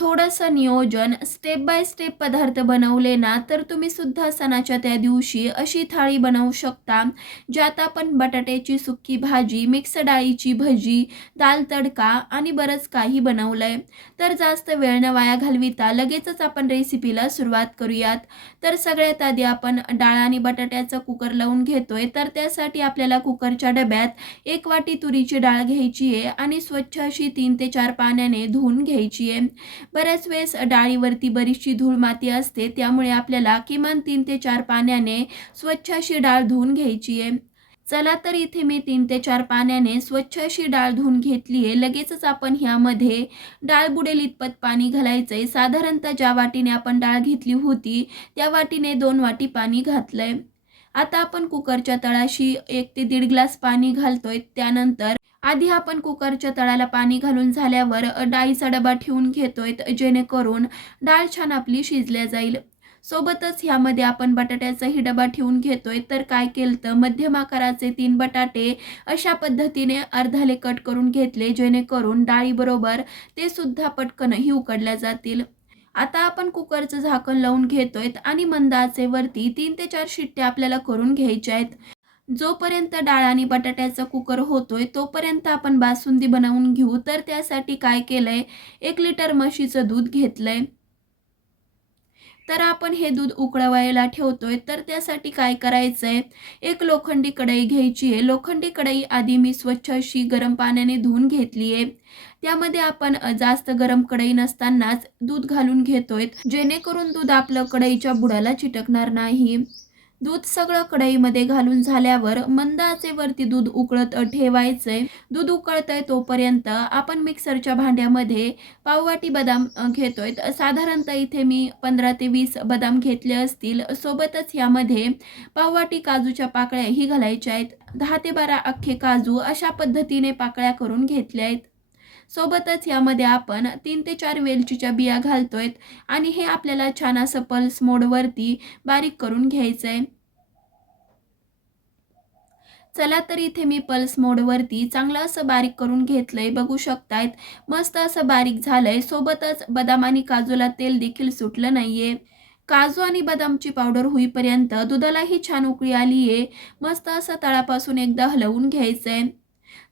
थोडंसं नियोजन, step by step पदार्थ बनवले ना, तर तुम्ही सुद्धा सणाच्या त्या दिवशी अशी थाळी बनवू शकता, ज्यात आपण बटाट्याची सुकी भाजी, मिक्स डाळीची भजी, दाल तडका आणि बरंच काही बनवलंय. तर जास्त वेळ न वाया घालविता लगेचच आपण रेसिपीला सुरुवात करूयात. तर सगळ्यात आधी आपण डाळ आणि बटाट्याचा कुकर लावून घेतोय. तर त्यासाठी आपल्याला कुकरच्या डब्यात 1 वाटी तुरीची डाळ घ्यायची आहे आणि स्वच्छ अशी 3 ते 4 पाण्याने धुवून घ्यायची आहे. बऱ्याच वेळेस डाळीवरती बरीचशी धूळ माती असते, त्यामुळे आपल्याला किमान 3 ते 4 पाण्याने स्वच्छ अशी डाळ धुवून घ्यायची आहे. चला तर इथे मी 3 ते 4 पाण्याने स्वच्छ अशी डाळ धुवून घेतली आहे. लगेचच आपण ह्यामध्ये डाळ बुडेल इतपत पाणी घालायचं आहे. साधारणतः ज्या वाटीने आपण डाळ घेतली होती त्या वाटीने 2 वाटी पाणी घातलंय. आता आपण कुकरच्या तळाशी 1 ते 1.5 ग्लास पाणी घालतोय. त्यानंतर आधी आपण कुकरच्या तळाला पाणी घालून झाल्यावर डाळीचा डबा ठेवून घेतोय, जेणेकरून डाळ छान आपली शिजल्या जाईल. सोबतच ह्यामध्ये आपण बटाट्याचाही डबा ठेवून घेतोय. तर काय केलं तर मध्यम आकाराचे 3 बटाटे अशा पद्धतीने अर्धाले कट करून घेतले, जेणेकरून डाळीबरोबर ते सुद्धा पटकनही उकडल्या जातील. आता आपण कुकरचं झाकण लावून घेतोय आणि मंद आचेवरती 3 ते 4 शिट्ट्या आपल्याला करून घ्यायच्या आहेत. जोपर्यंत डाळ आणि बटाट्याचा कुकर होतोय तोपर्यंत आपण बासुंदी बनवून घेऊ. तर त्यासाठी काय केलंय, 1 लिटर म्हशीचं दूध घेतलंय. तर आपण हे दूध उकळवायला ठेवतोय. तर त्यासाठी काय करायचंय, एक लोखंडी कढई घ्यायची आहे. लोखंडी कढई आधी मी स्वच्छ अशी गरम पाण्याने धुवून घेतली आहे. त्यामध्ये आपण जास्त गरम कढई नसतानाच दूध घालून घेतोय, जेणेकरून दूध आपलं कढईच्या बुडाला चिटकणार नाही. दूध सगळं कढईमध्ये घालून झाल्यावर मंद आचेवरती दूध उकळत ठेवायचंय. दूध उकळतंय तोपर्यंत आपण मिक्सरच्या भांड्यामध्ये पाववाटी बदाम घेतोय. साधारणतः इथे मी 15 ते 20 बदाम घेतले असतील. सोबतच यामध्ये पाववाटी काजूच्या पाकळ्याही घालायच्या आहेत. 10 ते 12 अख्खे काजू अशा पद्धतीने पाकळ्या करून घेतल्या आहेत. सोबतच यामध्ये आपण 3 ते 4 वेलचीच्या बिया घालतोय आणि हे आपल्याला छान असं पल्स मोडवरती बारीक करून घ्यायचंय. चला तर इथे मी पल्स मोडवरती चांगलं असं बारीक करून घेतलंय. बघू शकतायत मस्त असं बारीक झालंय. सोबतच बदाम आणि काजूला तेल देखील सुटलं नाहीये. काजू आणि बदामची पावडर होईपर्यंत दुधालाही छान उकळी आलीये. मस्त असं तळापासून एकदा हलवून घ्यायचंय.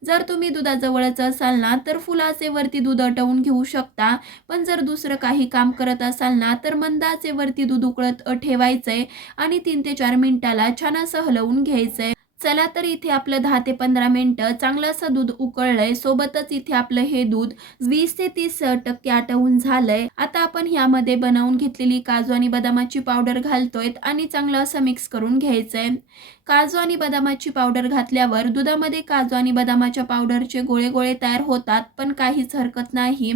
जर तुम्ही दुधाजवळच असाल ना, तर फुल आचेवरती दूध आटवून घेऊ शकता. पण जर दुसरं काही काम करत असाल ना, तर मंद आचेवरती दूध उकळत ठेवायचंय आणि 3 ते 4 मिनिटाला छान असं हलवून घ्यायचंय. चला तर इथे आपलं 10 ते 15 मिनिटं चांगलं असं दूध उकळलंय. सोबतच इथे आपलं हे दूध 20 ते 30% आटवून झालंय. आता आपण ह्यामध्ये बनवून घेतलेली काजू आणि बदामाची पावडर घालतोय आणि चांगलं असं मिक्स करून घ्यायचंय. काजू आणि बदामाची पावडर घातल्यावर दुधामध्ये काजू आणि बदामाच्या पावडरचे गोळे गोळे तयार होतात, पण काहीच हरकत नाही.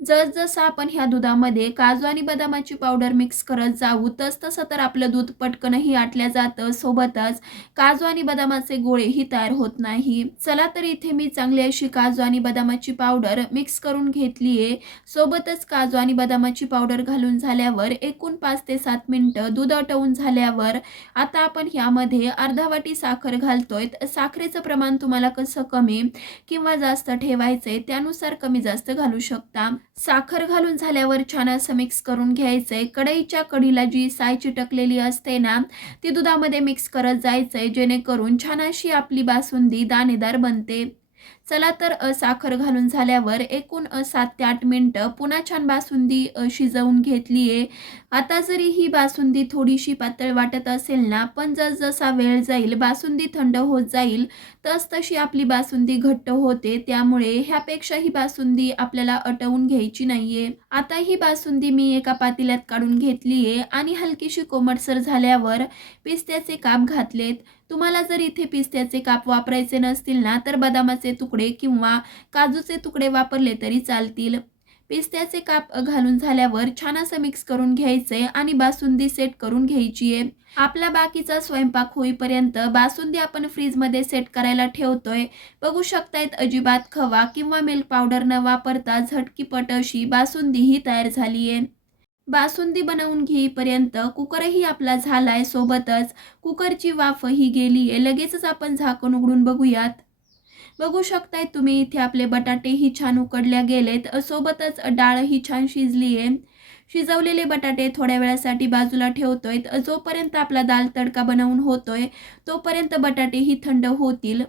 जसजसं आपण ह्या दुधामध्ये काजू आणि बदामाची पावडर मिक्स करत जाऊ, तसतसं तर आपलं दूध पटकनही आटल्या जातं. सोबतच काजू आणि बदामाचे गोळेही तयार होत नाही. चला तर इथे मी चांगली अशी काजू आणि बदामाची पावडर मिक्स करून घेतली आहे. सोबतच काजू आणि बदामाची पावडर घालून झाल्यावर एकूण 5 ते 7 मिनिटं दूध आटवून झाल्यावर आता आपण ह्यामध्ये अर्धा वाटी साखर घालतोय. साखरेचं प्रमाण तुम्हाला कसं कमी किंवा जास्त ठेवायचंय त्यानुसार कमी जास्त घालू शकता. साखर घालून झाल्यावर छान असं मिक्स करून घ्यायचंय. कढईच्या कडीला जी साय चिटकलेली असते ना, ती दुधामध्ये मिक्स करत जायचंय, जेणेकरून छान अशी आपली बासुंदी दाणेदार बनते. चला तर साखर घालून झाल्यावर एकूण 7 ते 8 मिनिटं पुन्हा छान बासुंदी शिजवून घेतली आहे. आता जरी ही बासुंदी थोडीशी पातळ वाटत असेल ना, पण जसजसा वेळ जाईल बासुंदी थंड होत जाईल तसतशी आपली बासुंदी घट्ट होते. त्यामुळे ह्यापेक्षा ही बासुंदी आपल्याला आटवून घ्यायची नाहीये. आता ही बासुंदी मी एका पातेल्यात काढून घेतली आहे आणि हलकीशी कोमटसर झाल्यावर पिस्त्याचे काप घातलेत. तुम्हाला जर इथे पिस्त्याचे काप वापरायचे नसतील ना, तर बदामाचे तुकडे किंवा काजूचे तुकडे वापरले तरी चालतील. पिस्त्याचे काप घालून झाल्यावर छान असं मिक्स करून घ्यायचंय आणि बासुंदी सेट करून घ्यायची आहे. आपला बाकीचा स्वयंपाक होईपर्यंत बासुंदी आपण फ्रीजमध्ये सेट करायला ठेवतोय. बघू शकतायत अजिबात खवा किंवा मिल्क पावडर न वापरता झटकीपट अशी बासुंदी ही तयार झाली आहे. बासुंदी बनवून घेईपर्यंत कुकरही आपला झालाय. सोबतच कुकरची वाफही गेली आहे. लगेचच आपण झाकण उघडून बघूयात. बघू शकताय तुम्ही इथे आपले बटाटेही छान उकडल्या गेलेत. सोबतच डाळही छान शिजली आहे. शिजवलेले बटाटे थोड्या वेळासाठी बाजूला ठेवतोय. जोपर्यंत आपला दाल तडका बनवून होतोय, तोपर्यंत बटाटेही थंड होतील.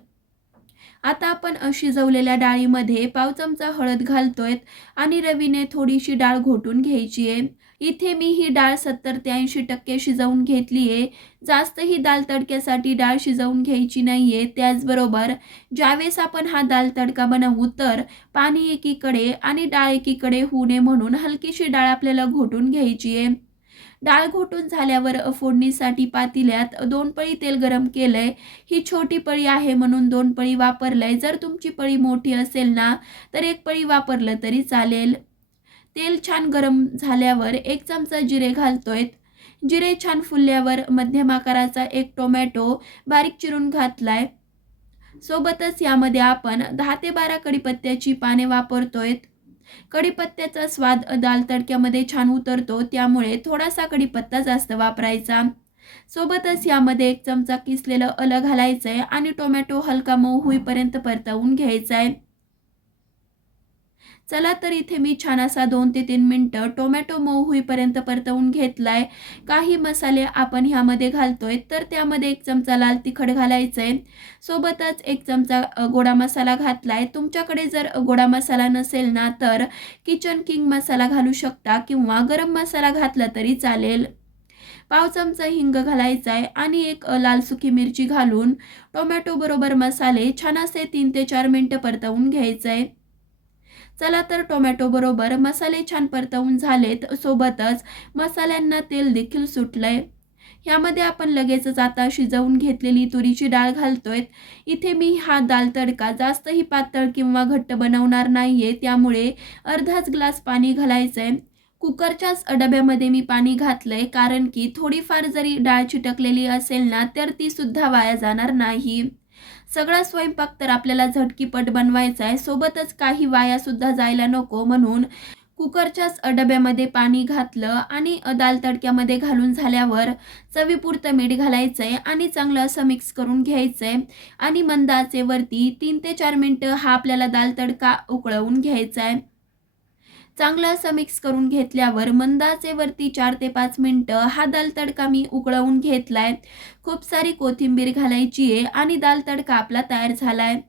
आता आपण शिजवलेल्या डाळीमध्ये पाव चमचा हळद घालतोय आणि रवीने थोडीशी डाळ घोटून घ्यायची आहे. इथे मी ही डाळ 70 ते 80% शिजवून घेतली आहे. जास्त ही दाल तडक्यासाठी डाळ शिजवून घ्यायची नाही आहे. त्याचबरोबर ज्यावेळेस आपण हा दाल तडका बनवू तर पाणी एकीकडे आणि डाळ एकीकडे होऊ नये म्हणून हलकीशी डाळ आपल्याला घोटून घ्यायची आहे. डाळ घोटून झाल्यावर फोडणीसाठी पातेल्यात 2 पळी तेल गरम केलंय. ही छोटी पळी आहे म्हणून 2 पळी वापरलंय. जर तुमची पळी मोठी असेल ना, तर 1 पळी वापरलं तरी चालेल. तेल छान गरम झाल्यावर 1 चमचा जिरे घालतोय. जिरे छान फुलल्यावर मध्यम आकाराचा 1 टोमॅटो बारीक चिरून घातलाय. सोबतच यामध्ये आपण 10 ते 12 कढीपत्त्याची पाने वापरतोय. कढीपत्त्याचा स्वाद दाल तडक्यामध्ये छान उतरतो, त्यामुळे थोडासा कढीपत्ता जास्त वापरायचा. सोबतच यामध्ये 1 चमचा किसलेलं आलं घालायचंय आणि टोमॅटो हलका मऊ होईपर्यंत परतवून घ्यायचा आहे. चला तर इथे मी छान असा 2 ते 3 मिनिटं टोमॅटो मऊ होईपर्यंत परतवून घेतलाय. काही मसाले आपण ह्यामध्ये घालतोय, तर त्यामध्ये 1 चमचा लाल तिखट घालायचंय. सोबतच 1 चमचा गोडा मसाला घातलाय. तुमच्याकडे जर गोडा मसाला नसेल ना, तर किचन किंग मसाला घालू शकता किंवा गरम मसाला घातला तरी चालेल. पाव चमचा हिंग घालायचा आहे आणि 1 लाल सुकी मिरची घालून टोमॅटो बरोबर मसाले छान असे 3 ते 4 मिनिटं परतवून घ्यायचं आहे. चला तर टोमॅटो बरोबर मसाले छान परतवून झालेत. सोबतच मसाल्यांना तेल देखील सुटलंय. यामध्ये आपण लगेचच आता शिजवून घेतलेली तुरीची डाळ घालतोय. इथे मी हा दाल तडका जास्तही पातळ किंवा घट्ट बनवणार नाहीये, त्यामुळे अर्धाच ग्लास पाणी घालायचंय. कुकरच्याच डब्यामध्ये मी पाणी घातलंय, कारण की थोडीफार जरी डाळ चिटकलेली असेल ना, तर ती सुद्धा वाया जाणार नाही. सगळा स्वयंपाक तर आपल्याला झटकीपट बनवायचा आहे, सोबतच काही वाया सुद्धा जायला नको म्हणून कुकरच्याच डब्यामध्ये पाणी घातलं आणि दाल तडक्यामध्ये घालून झाल्यावर चवीपुरतं मीठ घालायचंय आणि चांगलं असं मिक्स करून घ्यायचंय आणि मंद आचेवरती 3 ते 4 मिनिटं हा आपल्याला दाल तडका उकळवून घ्यायचा आहे. चांगलं असं मिक्स करून घेतल्यावर मंद आचेवरती 4 ते 5 मिनिटं हा दाल तडका मी उकळवून घेतलाय. खूप सारी कोथिंबीर घालायची आहे आणि दाल तडका आपला तयार झालाय.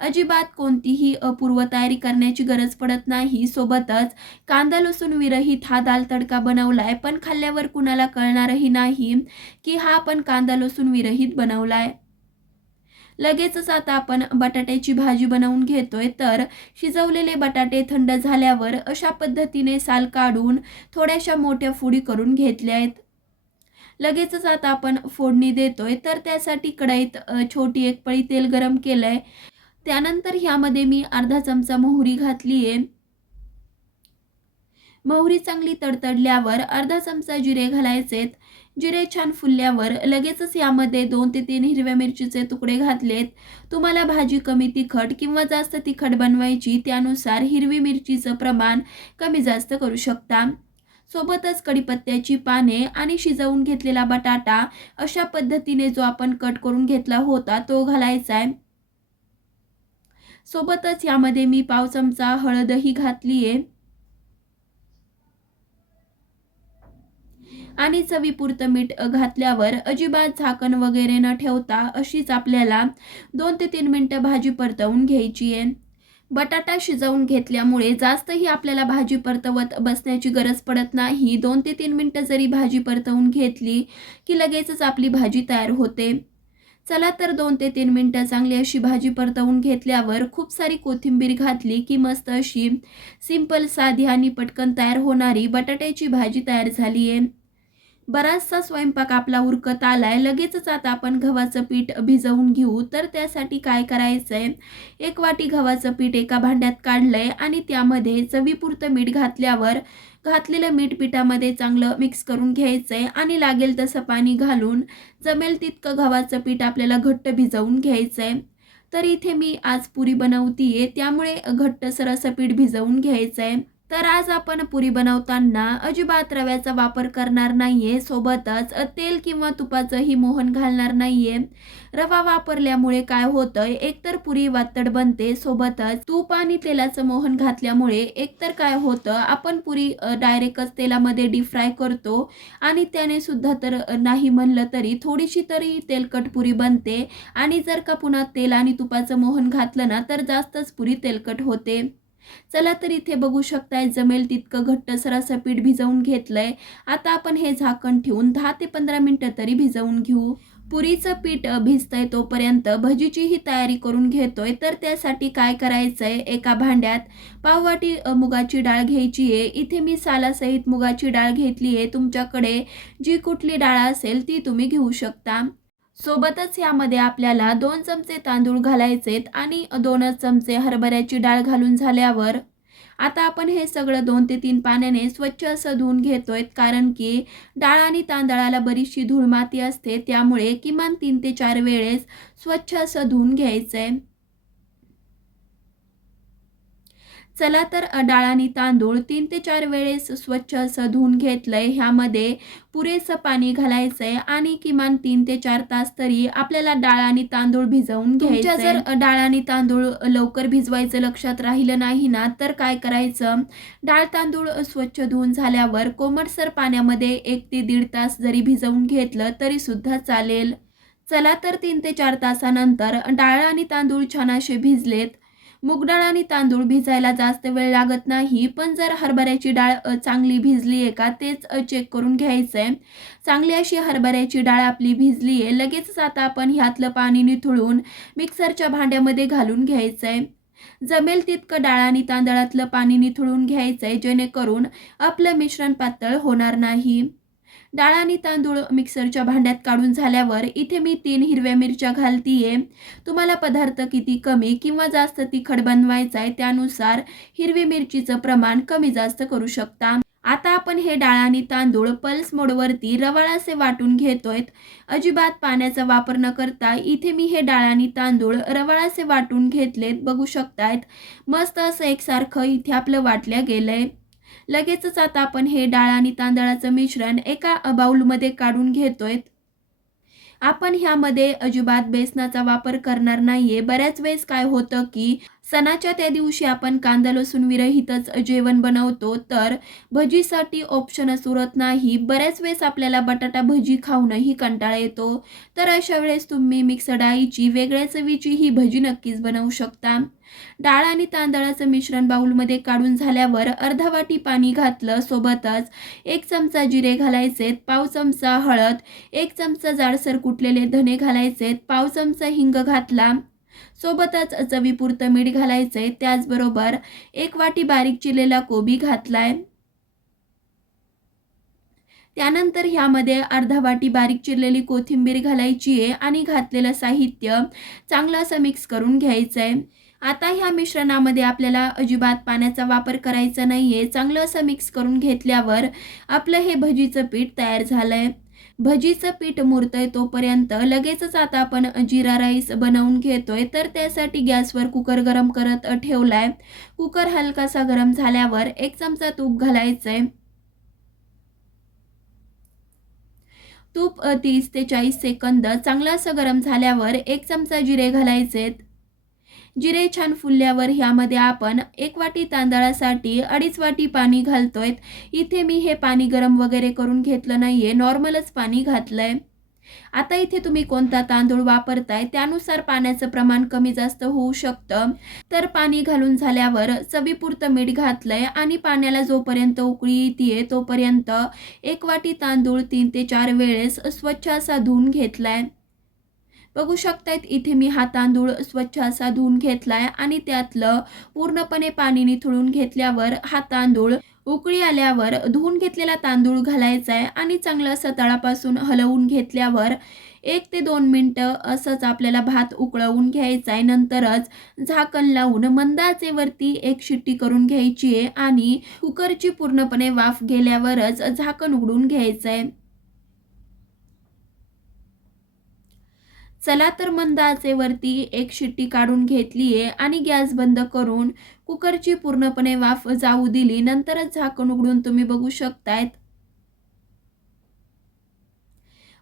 अजिबात कोणतीही पूर्वतयारी करण्याची गरज पडत नाही. सोबतच कांदा लसूण विरहित हा दाल तडका बनवलाय, पण खाल्ल्यावर कुणाला कळणारही नाही की हा आपण कांदा लसूण विरहित बनवलाय. लगेचच आता आपण बटाट्याची भाजी बनवून घेतोय. तर शिजवलेले बटाटे थंड झाल्यावर अशा पद्धतीने साल काढून थोड्याशा मोठ्या फोडी करून घेतल्या आहेत. लगेचच आता आपण फोडणी देतोय. तर त्यासाठी कढईत छोटी 1 पळी तेल गरम केलंय. त्यानंतर ह्यामध्ये मी अर्धा चमचा मोहरी घातली आहे. मोहरी चांगली तडतडल्यावर अर्धा चमचा जिरे घालायचेत. जिरे छान फुलल्यावर लगेचच यामध्ये 2 ते 3 हिरव्या मिरचीचे तुकडे घातलेत. तुम्हाला भाजी कमी तिखट किंवा जास्त तिखट बनवायची, त्यानुसार हिरवी मिरचीचं प्रमाण कमी जास्त करू शकता. सोबतच कढीपत्त्याची पाने आणि शिजवून घेतलेला बटाटा अशा पद्धतीने जो आपण कट करून घेतला होता तो घालायचा आहे. सोबतच यामध्ये मी पाव चमचा हळदही घातली आहे आणि चवीपुरतं मीठ घातल्यावर अजिबात झाकण वगैरे न ठेवता अशीच आपल्याला 2 ते 3 मिनिटं भाजी परतवून घ्यायची आहे. बटाटा शिजवून घेतल्यामुळे जास्तही आपल्याला भाजी परतवत बसण्याची गरज पडत नाही. 2 ते 3 मिनिटं जरी भाजी परतवून घेतली की लगेचच आपली भाजी तयार होते. चला तर 2 ते 3 मिनिटं चांगली अशी भाजी परतवून घेतल्यावर खूप सारी कोथिंबीर घातली की मस्त अशी सिंपल, साधी आणि पटकन तयार होणारी बटाट्याची भाजी तयार झाली आहे. बराचसा स्वयंपाक आपला उरकत आलाय. लगेचच आता आपण गव्हाचं पीठ भिजवून घेऊ. तर त्यासाठी काय करायचंय, 1 वाटी गव्हाचं पीठ एका भांड्यात काढलंय आणि त्यामध्ये चवीपुरतं मीठ घातल्यावर घातलेलं मीठ पिठामध्ये चांगलं मिक्स करून घ्यायचंय आणि लागेल तसं पाणी घालून जमेल तितकं गव्हाचं पीठ आपल्याला घट्ट भिजवून घ्यायचंय. तर इथे मी आज पुरी बनवतीये, त्यामुळे घट्टसर असं पीठ भिजवून घ्यायचंय. तर आज आपण पुरी बनवताना अजिबात रव्याचा वापर करणार नाहीये. सोबतच तेल किंवा तुपाचंही मोहन घालणार नाहीये. रवा वापरल्यामुळे काय होतंय, एकतर पुरी वातड बनते, सोबतच तूप आणि तेलाचं मोहन घातल्यामुळे एकतर काय होतं, आपण पुरी डायरेक्टच तेलामध्ये डीप फ्राय करतो आणि त्याने सुद्धा तर नाही म्हणलं तरी थोडीशी तरी तेलकट पुरी बनते आणि जर का पुन्हा तेल आणि तुपाचं मोहन घातलं ना, तर जास्तच पुरी तेलकट होते. चला तर इथे बघू शकताय जमेल तितकं घट्टसर असं पीठ भिजवून घेतलंय. आता आपण हे झाकण ठेवून 10 ते 15 मिनिटं तरी भिजवून घेऊ. पुरीचं पीठ भिजतंय तोपर्यंत भजीचीही तयारी करून घेतोय. तर त्यासाठी काय करायचंय, एका भांड्यात पाववाटी मुगाची डाळ घ्यायची आहे. इथे मी सालासहित मुगाची डाळ घेतली आहे. तुमच्याकडे जी कुठली डाळ असेल ती तुम्ही घेऊ शकता. सोबतच यामध्ये आपल्याला 2 चमचे तांदूळ घालायचेत आणि 2च चमचे हरभऱ्याची डाळ घालून झाल्यावर आता आपण हे सगळं 2 ते 3 पाण्याने स्वच्छ असं धुवून घेतोय. कारण की डाळ आणि तांदळाला बरीचशी धूळ माती असते, त्यामुळे किमान 3 ते 4 वेळेस स्वच्छ असं धुवून घ्यायचंय. चला तर डाळ आणि तांदूळ 3 ते 4 वेळेस स्वच्छ असं धुवून घेतलंय. ह्यामध्ये पुरेसं पाणी घालायचंय आणि किमान 3 ते 4 तास तरी आपल्याला डाळ आणि तांदूळ भिजवून घ्यायचंय. तुमच्या जर डाळ आणि तांदूळ लवकर भिजवायचं लक्षात राहिलं नाही ना, तर काय करायचं, डाळ तांदूळ स्वच्छ धुवून झाल्यावर कोमटसर पाण्यामध्ये 1 ते 1.5 तास जरी भिजवून घेतलं तरी सुद्धा चालेल. चला तर 3 ते 4 तासानंतर डाळ आणि तांदूळ छान असे भिजलेत. मूग डाळ आणि तांदूळ भिजायला जास्त वेळ लागत नाही, पण जर हरभऱ्याची डाळ चांगली भिजली आहे का तेच चेक करून घ्यायचंय. चांगली अशी हरभऱ्याची डाळ आपली भिजली आहे. लगेचच आता आपण ह्यातलं पाणी निथळून मिक्सरच्या भांड्यामध्ये घालून घ्यायचंय. जमेल तितकं डाळ आणि तांदळातलं पाणी निथळून घ्यायचंय, जेणेकरून आपलं मिश्रण पातळ होणार नाही. डाळ आणि तांदूळ मिक्सरच्या भांड्यात काढून झाल्यावर इथे मी 3 हिरव्या मिरच्या घालतीये. तुम्हाला पदार्थ किती कमी किंवा जास्त तिखट बनवायचा आहे त्यानुसार हिरवी मिरचीचं प्रमाण कमी जास्त करू शकता. आता आपण हे डाळ आणि तांदूळ पल्स मोडवरती रवाळाचे वाटून घेतोय. अजिबात पाण्याचा वापर न करता इथे मी हे डाळ आणि तांदूळ रवाळाचे वाटून घेतलेत. बघू शकतायत मस्त असं एकसारखं इथे आपलं वाटल्या गेलंय. लगेचच आता आपण हे डाळ आणि तांदळाचं मिश्रण एका बाउलमध्ये काढून घेतोय. आपण ह्यामध्ये अजिबात बेसनाचा वापर करणार नाहीये. बऱ्याच वेळेस काय होतं की सणाच्या त्या दिवशी आपण कांदा लसूण विरहितच जेवण बनवतो, तर भजीसाठी ऑप्शनच उरत नाही. बऱ्याच वेळेस आपल्याला बटाटा भजी खाऊनही कंटाळा येतो. तर अशा वेळेस तुम्ही मिक्स डाळीची वेगळ्या चवीची ही भजी नक्कीच बनवू शकता. डाळ आणि तांदळाचं मिश्रण बाउलमध्ये काढून झाल्यावर अर्धा वाटी पाणी घातलं. सोबतच 1 चमचा जिरे घालायचेत, पाव चमचा हळद, 1 चमचा जाडसर कुटलेले धने घालायचेत, पाव चमचा हिंग घातला. सोबतच चवीपुरतं मीठ घालायचंय. त्याचबरोबर 1 वाटी बारीक चिरलेला कोबी घातलाय. त्यानंतर ह्यामध्ये अर्धा वाटी बारीक चिरलेली कोथिंबीर घालायची आहे आणि घातलेलं साहित्य चांगलं असं मिक्स करून घ्यायचंय. आता ह्या मिश्रणामध्ये आपल्याला अजिबात पाण्याचा वापर करायचा नाहीये. चांगलं असं मिक्स करून घेतल्यावर आपलं हे भजीचं पीठ तयार झालंय. भजीचं पीठ मुरतंय तोपर्यंत लगेचच आता आपण जिरा राईस बनवून घेतोय. तर त्यासाठी गॅसवर कुकर गरम करत ठेवलाय. कुकर हलकासा गरम झाल्यावर 1 चमचा तूप घालायचंय. तूप 30 ते 40 सेकंद चांगलं असं गरम झाल्यावर 1 चमचा जिरे घालायचेत. जिरे छान फुलल्यावर ह्यामध्ये आपण 1 वाटी तांदळासाठी 2.5 वाटी पाणी घालतोय. इथे मी हे पाणी गरम वगैरे करून घेतलं नाहीये, नॉर्मलच पाणी घातलंय. आता इथे तुम्ही कोणता तांदूळ वापरताय त्यानुसार पाण्याचं प्रमाण कमी जास्त होऊ शकतं. तर पाणी घालून झाल्यावर चवीपुरतं मीठ घातलंय आणि पाण्याला जोपर्यंत उकळी येते तोपर्यंत 1 वाटी तांदूळ 3 ते 4 वेळेस स्वच्छ असा धुवून घेतलाय. बघू शकतायत इथे मी हा तांदूळ स्वच्छ असा धुवून घेतलाय आणि त्यातलं पूर्णपणे पाणी निथळून घेतल्यावर हा तांदूळ उकळी आल्यावर धुवून घेतलेला तांदूळ घालायचा आहे आणि चांगलं असं तळापासून हलवून घेतल्यावर 1 ते 2 मिनिटं असंच आपल्याला भात उकळवून घ्यायचा आहे. नंतरच झाकण लावून मंद आचेवरती 1 शिट्टी करून घ्यायची आहे आणि कुकरची पूर्णपणे वाफ गेल्यावरच झाकण उघडून घ्यायचं आहे. चला तर मंद आचेवरती एक शिट्टी काढून घेतली आहे आणि गॅस बंद करून कुकरची पूर्णपणे वाफ जाऊ दिली. नंतरच झाकण उघडून तुम्ही बघू शकतायत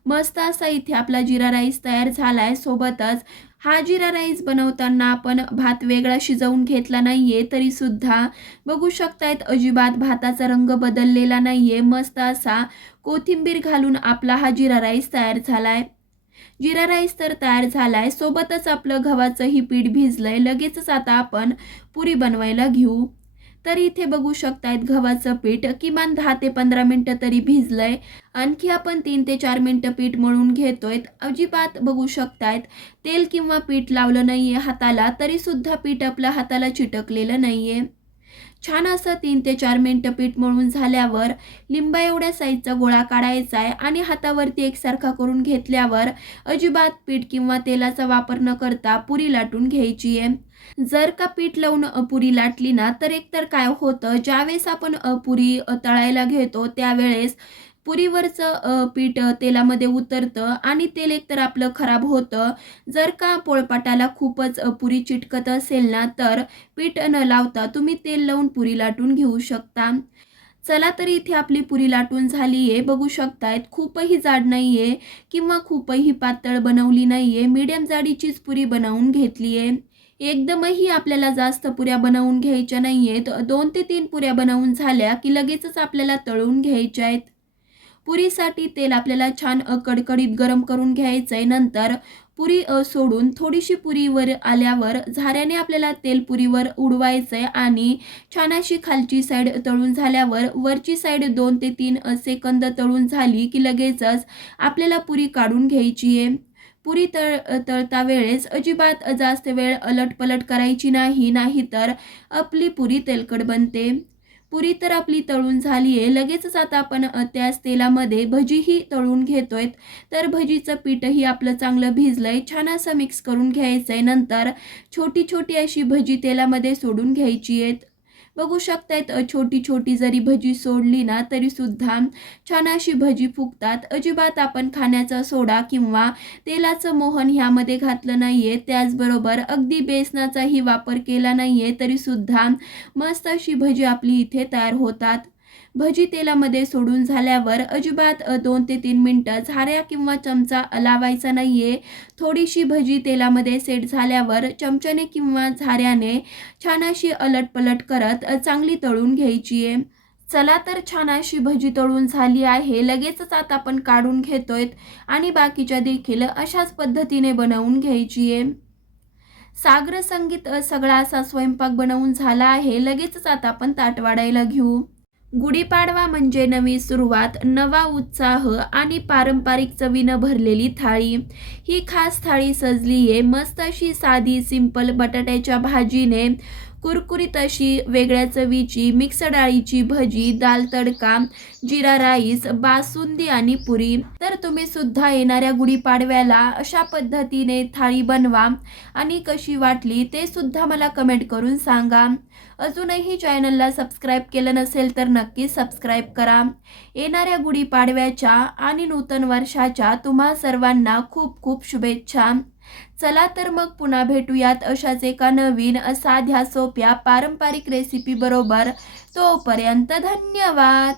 मस्त असा इथे आपला जिरा राईस तयार झालाय. सोबतच हा जिरा राईस बनवताना आपण भात वेगळा शिजवून घेतला नाहीये, तरी सुद्धा बघू शकतायत अजिबात भाताचा रंग बदललेला नाहीये. मस्त असा कोथिंबीर घालून आपला हा जिरा राईस तयार झालाय. जिरा राईस तर तयार झालाय. सोबतच आपलं गव्हाचंही पीठ भिजलंय. लगेचच आता आपण पुरी बनवायला घेऊ. तर इथे बघू शकतायत गव्हाचं पीठ किमान 10 ते 15 मिनिटं तरी भिजलंय. आणखी आपण 3 ते 4 मिनिटं पीठ मळून घेतोय. अजिबात बघू शकतायत तेल किंवा पीठ लावलं नाहीये हाताला, तरी सुद्धा पीठ आपल्या हाताला चिटकलेलं नाहीये. छान असं 3 ते 4 मिनिटं पीठ मळून झाल्यावर लिंबा एवढ्या साईजचा गोळा काढायचा आहे आणि हातावरती एकसारखा करून घेतल्यावर अजिबात पीठ किंवा तेलाचा वापर न करता पुरी लाटून घ्यायची आहे. जर का पीठ लावून पुरी लाटली ना, तर एकतर काय होतं, ज्यावेळेस आपण पुरी तळायला घेतो त्यावेळेस पुरीवरचं पीठ तेलामध्ये उतरतं आणि तेल एकतर आपलं खराब होतं. जर का पोळपाटाला खूपच पुरी चिटकत असेल ना, तर पीठ न लावता तुम्ही तेल लावून पुरी लाटून घेऊ शकता. चला तर इथे आपली पुरी लाटून झाली आहे. बघू शकतायत खूपही जाड नाही आहे किंवा खूपही पातळ बनवली नाही आहे. मीडियम जाडीचीच पुरी बनवून घेतली आहे. एकदमही आपल्याला जास्त पुऱ्या बनवून घ्यायच्या नाही आहेत. 2 ते 3 पुऱ्या बनवून झाल्या की लगेचच आपल्याला तळून घ्यायच्या आहेत. पुरीसाठी तेल आपल्याला छान कडकडीत गरम करून घ्यायचं आहे. नंतर पुरी सोडून थोडीशी पुरीवर आल्यावर झाऱ्याने आपल्याला तेल पुरीवर उडवायचं आहे आणि छान अशी खालची साईड तळून झाल्यावर वरची साईड 2 ते 3 सेकंद तळून झाली की लगेचच आपल्याला पुरी काढून घ्यायची आहे. पुरी तळता वेळेस अजिबात जास्त वेळ अलटपलट करायची नाही, नाहीतर आपली पुरी तेलकट बनते. पुरी तर आपली तळून झाली आहे. लगेचच आता आपण त्याच तेलामध्ये भजीही तळून घेतोय. तर भजीचं पीठही आपलं चांगलं भिजलंय. छान असं मिक्स करून घ्यायचं आहे. नंतर छोटी छोटी अशी भजी तेलामध्ये सोडून घ्यायची आहेत. बघू शकतायत छोटी छोटी जरी भजी सोडली ना, तरी सुद्धा छान अशी भजी फुगतात. अजिबात आपण खाण्याचा सोडा किंवा तेलाचं मोहन ह्यामध्ये घातलं नाहीये. त्याचबरोबर अगदी बेसनाचाही वापर केला नाहीये, तरी सुद्धा मस्त अशी भजी आपली इथे तयार होतात. भजी तेलामध्ये सोडून झाल्यावर अजिबात 2 ते 3 मिनिटं झाऱ्या किंवा चमचा लावायचा नाहीये. थोडीशी भजी तेलामध्ये सेट झाल्यावर चमच्याने किंवा झाऱ्याने छान अशी अलटपलट करत चांगली तळून घ्यायची आहे. चला तर छान अशी भजी तळून झाली आहे. लगेचच आता आपण काढून घेतोय आणि बाकीच्या देखील अशाच पद्धतीने बनवून घ्यायची आहे. सागर संगीत सगळा असा स्वयंपाक बनवून झाला आहे. लगेचच आता आपण ताट वाढायला घेऊ. गुढीपाडवा म्हणजे नवी सुरुवात, नवा उत्साह आणि पारंपरिक चवीनं भरलेली थाळी. ही खास थाळी सजली आहे मस्त अशी साधी सिंपल बटाट्याच्या भाजीने, कुरकुरीत अशी वेगळ्या चवीची मिक्स डाळीची भजी, दाल तडका, जिरा राईस, बासुंदी आणि पुरी. तर तुम्ही सुद्धा येणाऱ्या गुढीपाडव्याला अशा पद्धतीने थाळी बनवा आणि कशी वाटली ते सुद्धा मला कमेंट करून सांगा. अजूनही चॅनलला सबस्क्राईब केलं नसेल तर नक्की सबस्क्राईब करा. येणाऱ्या गुढीपाडव्याच्या आणि नूतन वर्षाच्या तुम्हा सर्वांना खूप खूप शुभेच्छा. चला तर मग पुन्हा भेटूयात अशाच एका नवीन साध्या सोप्या पारंपरिक रेसिपी बरोबर. तोपर्यंत धन्यवाद.